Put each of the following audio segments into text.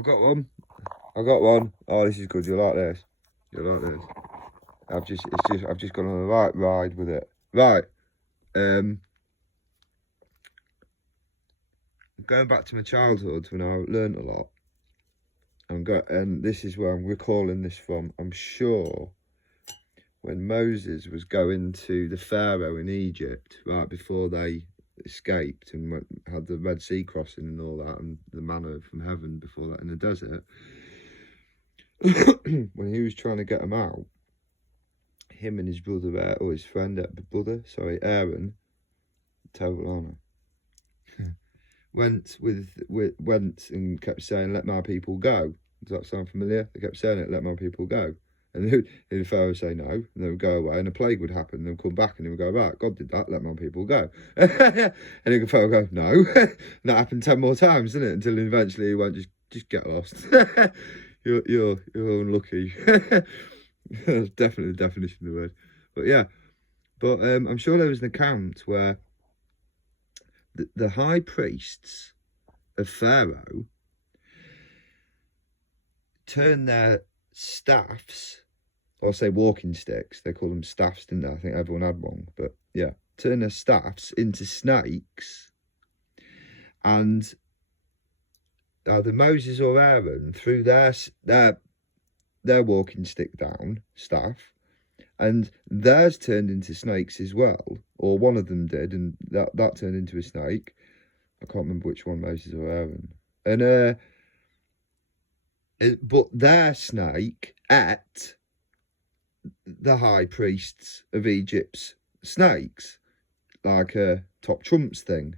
I've got one. I got one. Oh, this is good. You'll like this. You'll like this. I've just gone on a right ride with it. Right. Going back to my childhood when I learnt a lot. And this is where I'm recalling this from. I'm sure when Moses was going to the Pharaoh in Egypt, right before they escaped and had the Red Sea crossing and all that, and the manna from heaven before that in the desert, when he was trying to get them out, him and his brother, or his friend, Aaron, terrible honor, went and kept saying, "Let my people go." Does that sound familiar? They kept saying it, "Let my people go." And the Pharaoh would say no, and they would go away, and a plague would happen, and they'd come back, and he would go, "Right, God did that, let my people go." And the Pharaoh would go, "No." And that happened 10 more times, didn't it? Until eventually he went, just get lost. You're unlucky. That's definitely the definition of the word. But yeah, I'm sure there was an account where the high priests of Pharaoh turned their staffs, or say walking sticks, they call them staffs, didn't they? I think everyone had one, but yeah, turn their staffs into snakes, and either Moses or Aaron threw their walking stick down, staff, and theirs turned into snakes as well, or one of them did, and that turned into a snake. I can't remember which one, Moses or Aaron. And but their snake ate the high priests of Egypt's snakes, like a top trumps thing.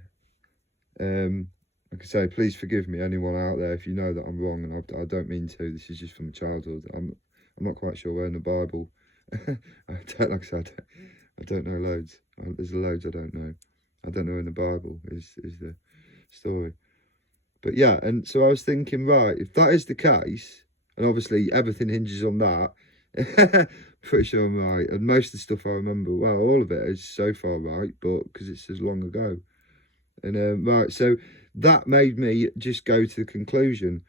Like I say, please forgive me, anyone out there, if you know that I'm wrong, and I don't mean to. This is just from childhood. I'm not quite sure where in the Bible. Like I said, I don't know loads. There's loads I don't know. I don't know in the Bible is the story. But yeah, and so I was thinking, right, if that is the case, and obviously everything hinges on that, pretty sure I'm right. And most of the stuff I remember, well, all of it is so far right, but because it's as long ago. And right, so that made me just go to the conclusion,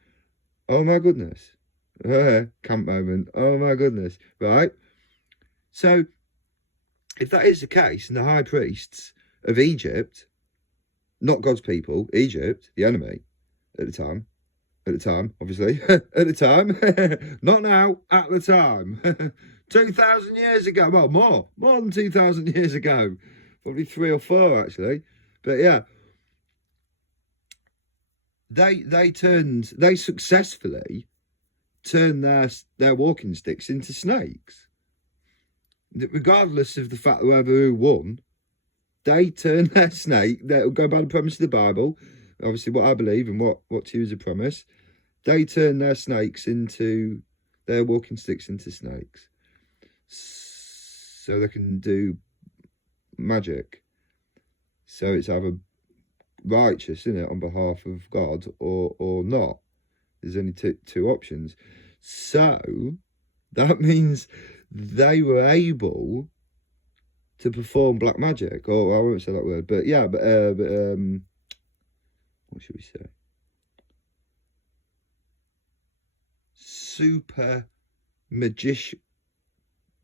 oh my goodness, camp moment, oh my goodness, right? So if that is the case, and the high priests of Egypt, not God's people, Egypt, the enemy, at the time, obviously, at the time, not now, at the time, 2,000 years ago, well, more than 2,000 years ago, probably 3 or 4 actually, but yeah, they successfully turned their walking sticks into snakes. Regardless of the fact that who won, they turned their snake, they'll go by the premise of the Bible, obviously what I believe and what to use a premise, they turn their walking sticks into snakes. So they can do magic. So it's either righteous, isn't it, on behalf of God or not. There's only two options. So that means they were able to perform black magic, or I won't say that word, but yeah, but what should we say?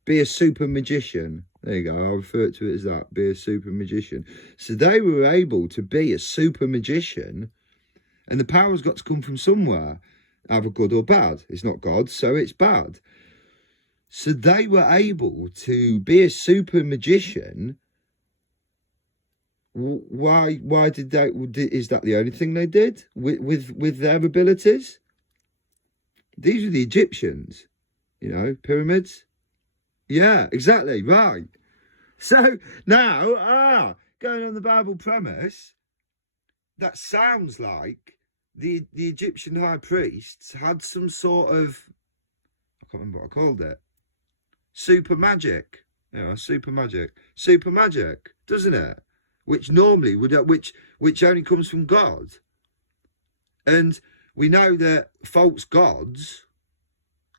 Be a super magician. There you go. I'll refer to it as that. Be a super magician. So they were able to be a super magician, and the power's got to come from somewhere, either good or bad. It's not God, so it's bad. So they were able to be a super magician. Why did they? Is that the only thing they did with their abilities? These were the Egyptians, pyramids. Yeah, exactly, right. So now, going on the Bible premise, that sounds like the Egyptian high priests had some sort of, I can't remember what I called it, super magic. Super magic, doesn't it? Which normally which only comes from God. And we know that false gods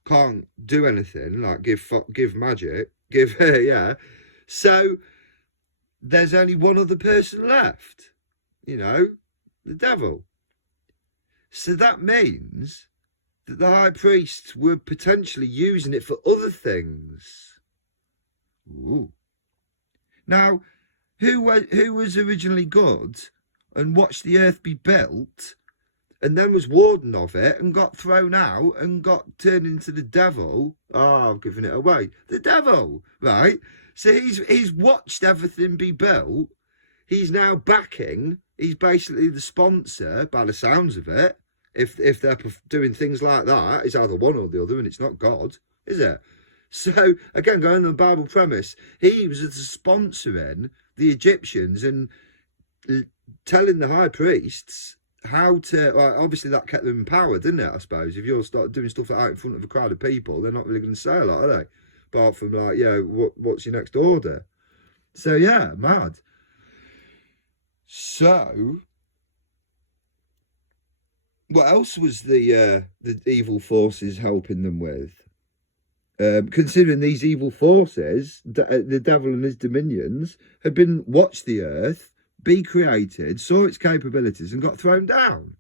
can't do anything like give magic, yeah. So there's only one other person left, the devil. So that means that the high priests were potentially using it for other things. Ooh. Now, who was originally good and watched the earth be built and then was warden of it and got thrown out and got turned into the devil? Oh, I've given it away. The devil, right? So he's watched everything be built. He's now backing. He's basically the sponsor, by the sounds of it. If they're doing things like that, it's either one or the other, and it's not God, is it? So, again, going on the Bible premise, he was sponsoring the Egyptians and telling the high priests how to, well, obviously that kept them in power, didn't it, I suppose? If you're start doing stuff like that in front of a crowd of people, they're not really going to say a lot, are they? Apart from like, yeah, what's your next order? So, yeah, mad. So, what else was the evil forces helping them with? Considering these evil forces, the devil and his dominions had been watched the earth be created, saw its capabilities, and got thrown down.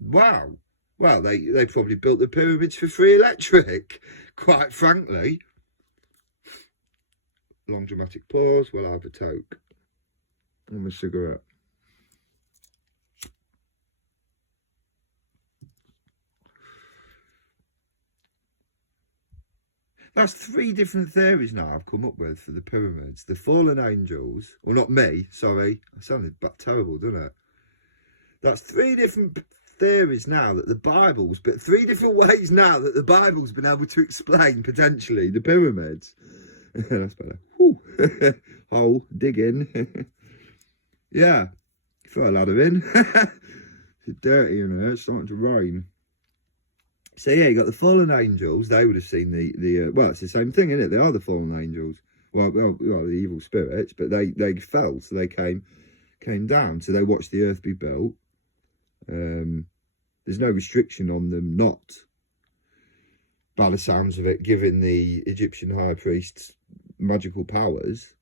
Wow. Well, they probably built the pyramids for free electric, quite frankly. Long dramatic pause while I have a toke and a cigarette. That's 3 different theories now I've come up with for the pyramids. The fallen angels, well, not me, sorry. I sounded terrible, didn't it? That's 3 different theories now that the Bible's, but 3 different ways now that the Bible's been able to explain, potentially, the pyramids. That's better. Whew. Hole, dig in. Yeah, throw a ladder in. It's dirty in here, it's starting to rain. So yeah, you got the fallen angels. They would have seen the well, it's the same thing, isn't it? They are the fallen angels. Well, the evil spirits, but they fell, so they came down. So they watched the earth be built. There's no restriction on them not, by the sounds of it, giving the Egyptian high priests magical powers.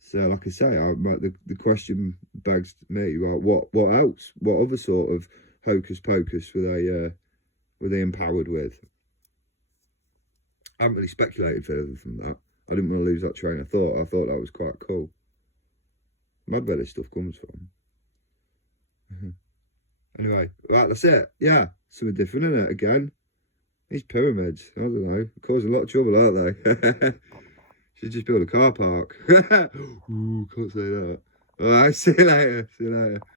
So, like I say, the question begs me, right, what else? What other sort of hocus pocus were they empowered with? I haven't really speculated further from that. I didn't want to lose that train of thought. I thought that was quite cool. Mad where this stuff comes from. Anyway, right, that's it. Yeah, something different, isn't it? Again, these pyramids, I don't know, causing a lot of trouble, aren't they? Should just build a car park. Ooh, can't say that. All right, see you later. See you later.